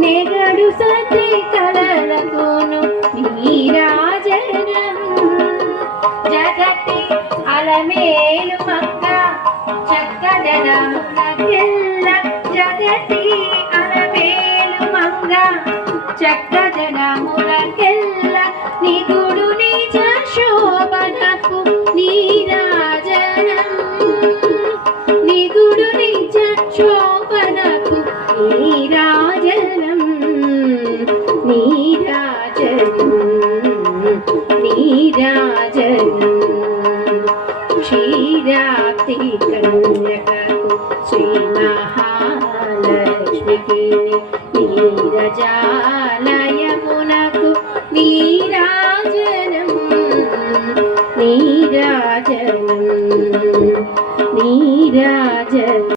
నెగడు సతి కలలతోను నీరాజనం జగతి అలమేలు మక్క చక్కదనములకెల్ల జగతి అలమేలు మంగ చక్కదనములకెల్ల నిగుడు నిజ శోభనకు నీరాజనం నిగుడు నిజ శోభనకు నీరాజనం నీరాజనం నీరాజనం క్షీరాతి కన్యకకు శ్రీ